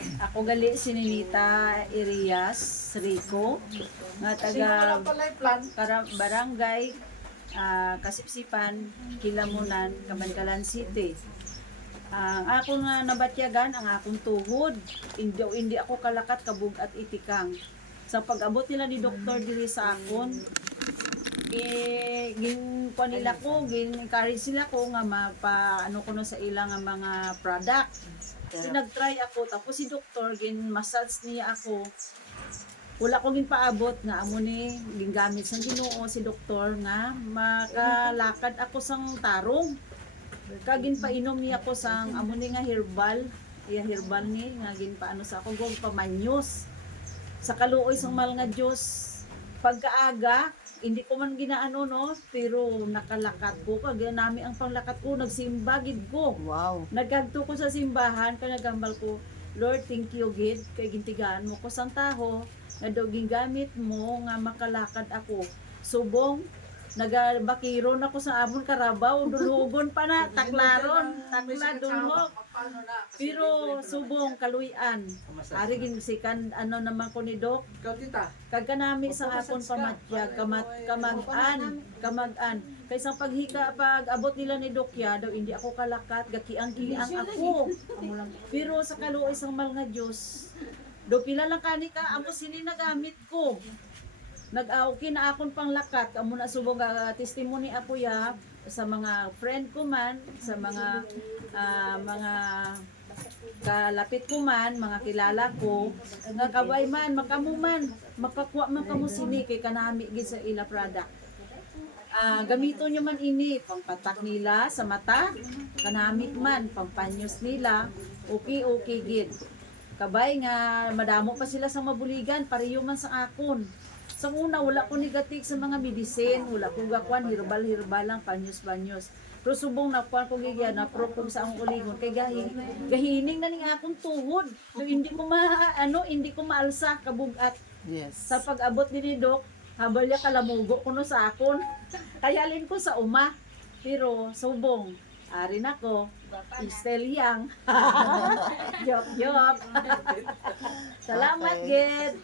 Ako gali si Ninita Irias Rico nga taga barangay Kasipsipan, Kilamunan, Kamankalan City. Ang ako nga nabatyagan ang akong tuhod. Hindi ako kalakat kabug at itikang. Sa pag-abot nila ni doktor diri sa akon, gin ko nila ko, gin-encourage sila ko nga ano ko no sa ilang nga mga product. Kasi nag-try ako, tapos si doktor gin-massage niya ako. Wala ko ginpaabot nga amo ni gingamit sa Ginoo si doktor nga makalakad ako sang tarong. Kagin painom niya ako sang amo ni nga herbal, herbal ni nga ginpaano sa ako gog pamanyos. Sa kaluoy sang mahal nga Dios pagkaaga hindi ko man ginaano no, pero nakalakat ko kag nami ang panglakat ko, nagsimba gid ko. Wow. Nagkadto ko sa simbahan kay nagambal ko, Lord, thank you gid kay gintigaan mo ko sang taho nga daw gingamit mo nga makalakad ako. Subong nagabakiron ako sa amon Karabaw, dulhugon pa na taklaron, takla dulhog. Pero subong kaluyan. Ari ginsikan ano naman ko ni Dok. Kag kanami sa akon pamatyag kamag-an. Kaysa paghika pag abot nila ni Dokya daw hindi ako kalakat, gakiang-kiang ako. Pero sa kaluoy sang mahal nga Dios, do pila lang kani ka amo sini nagamit ko. Nag-auki na akon pang lakat, amo na subong testimony ako ya sa mga friend ko man, sa mga kalapit ko man, mga kilala ko, nga kabay man, makamu man, makakuha man kamo sini kay kanami gid sa ila product. Gamito nyo man ini, pangpatak nila sa mata, kanamit man, pampanyos nila, okay gid. Kabay nga, madamo pa sila sa mabuligan, pareho man sa akon. Sa una, wala ko negative sa mga medicine, wala ko gakuan, herbal lang, panyos. Pero subong nakuan ko gigyan, na-propog sa akong ulingon, kay gahining na ning akong tuhod. So, hindi ko maalsa kabugat. Yes. Sa pag-abot ni Doc, habal niya kalamugo ko no sa akon. Kayalin ko sa uma. Pero subong, ari na ko, still young. Yok. Salamat, Okay. Ged.